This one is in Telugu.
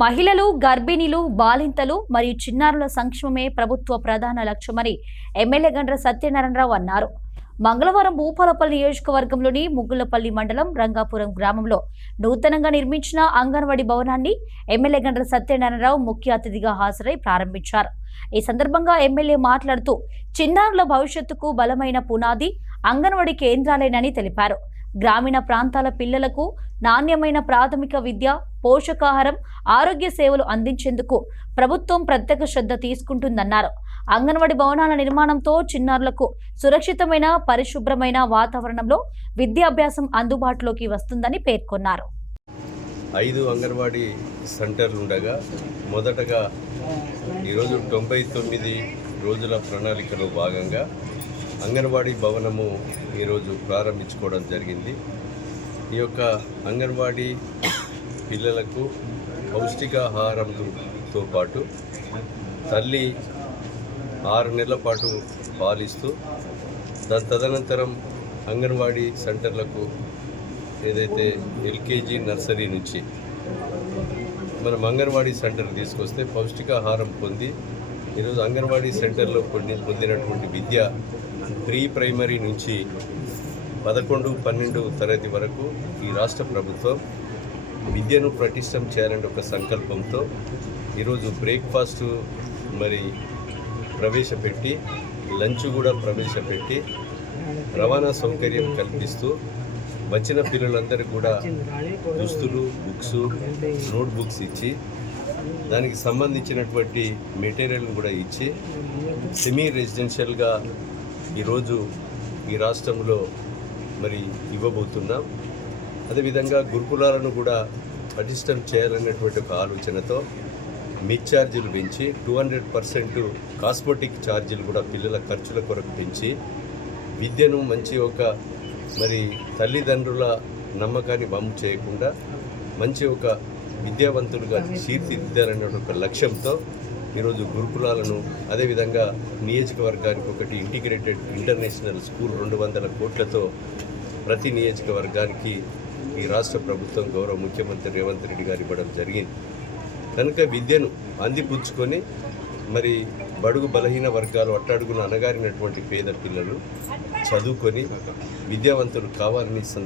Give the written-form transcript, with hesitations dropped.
మహిళలు, గర్భిణీలు, బాలింతలు మరియు చిన్నారుల సంక్షేమమే ప్రభుత్వ ప్రధాన లక్ష్యమని ఎమ్మెల్యే గండ్ర సత్యనారాయణరావు అన్నారు. మంగళవారం భూపాలపల్లి నియోజకవర్గంలోని ముగ్గులపల్లి మండలం రంగాపురం గ్రామంలో నూతనంగా నిర్మించిన అంగన్వాడీ భవనాన్ని ఎమ్మెల్యే గండ్ర సత్యనారాయణరావు ముఖ్య అతిథిగా హాజరై ప్రారంభించారు. ఈ సందర్భంగా ఎమ్మెల్యే మాట్లాడుతూ చిన్నారుల భవిష్యత్తుకు బలమైన పునాది అంగన్వాడీ కేంద్రాలేనని తెలిపారు. గ్రామీణ ప్రాంతాల పిల్లలకు నాణ్యమైన ప్రాథమిక విద్య, పోషకాహారం, ఆరోగ్య సేవలు అందించేందుకు ప్రభుత్వం ప్రత్యేక శ్రద్ధ తీసుకుంటుందన్నారు. అంగన్వాడీ భవనాల నిర్మాణంతో చిన్నారులకు సురక్షితమైన, పరిశుభ్రమైన వాతావరణంలో విద్యాభ్యాసం అందుబాటులోకి వస్తుందని పేర్కొన్నారు. 5 అంగన్వాడీ సెంటర్లు ఉండగా మొదటగా ఈరోజు 99 రోజుల ప్రణాళికలో భాగంగా అంగన్వాడీ భవనము ఈరోజు ప్రారంభించుకోవడం జరిగింది. ఈ యొక్క అంగన్వాడీ పిల్లలకు పౌష్టికాహారంతో పాటు తల్లి 6 నెలల పాటు పాలిస్తూ దాని తదనంతరం అంగన్వాడీ సెంటర్లకు ఏదైతే ఎల్కేజీ నర్సరీ నుంచి మనం అంగన్వాడీ సెంటర్ తీసుకొస్తే పౌష్టికాహారం పొంది ఈరోజు అంగన్వాడీ సెంటర్లో పొందినటువంటి విద్య ప్రీ ప్రైమరీ నుంచి 11, 12 తరగతి వరకు ఈ రాష్ట్ర ప్రభుత్వం విద్యను పటిష్టం చేయాలనే ఒక సంకల్పంతో ఈరోజు బ్రేక్ఫాస్ట్ ప్రవేశపెట్టి లంచ్ కూడా ప్రవేశపెట్టి రవాణా సౌకర్యం కల్పిస్తూ వచ్చిన పిల్లలందరికీ కూడా దుస్తులు, బుక్స్, నోట్బుక్స్ ఇచ్చి దానికి సంబంధించినటువంటి మెటీరియల్ని కూడా ఇచ్చి సెమీ రెసిడెన్షియల్గా ఈరోజు ఈ రాష్ట్రంలో ఇవ్వబోతున్నాం. అదేవిధంగా గురుకులాలను కూడా పటిష్టం చేయాలనేటువంటి ఒక ఆలోచనతో మిడ్ ఛార్జీలు పెంచి 200% కాస్మెటిక్ ఛార్జీలు కూడా పిల్లల ఖర్చుల కొరకు పెంచి విద్యను మంచి ఒక తల్లిదండ్రుల నమ్మకాన్ని వమ్ము చేయకుండా మంచి ఒక విద్యావంతులుగా తీర్చిదిద్దాలనే ఒక లక్ష్యంతో ఈరోజు గురుకులాలను, అదేవిధంగా నియోజకవర్గానికి ఒకటి ఇంటిగ్రేటెడ్ ఇంటర్నేషనల్ స్కూల్ 200 కోట్లతో ప్రతి నియోజకవర్గానికి ఈ రాష్ట్ర ప్రభుత్వం గౌరవ ముఖ్యమంత్రి రేవంత్ రెడ్డి గారు ఇవ్వడం జరిగింది. కనుక విద్యను అందిపుచ్చుకొని బడుగు బలహీన వర్గాలు, అట్టడుగున అనగారినటువంటి పేద పిల్లలు చదువుకొని విద్యావంతులు కావాలని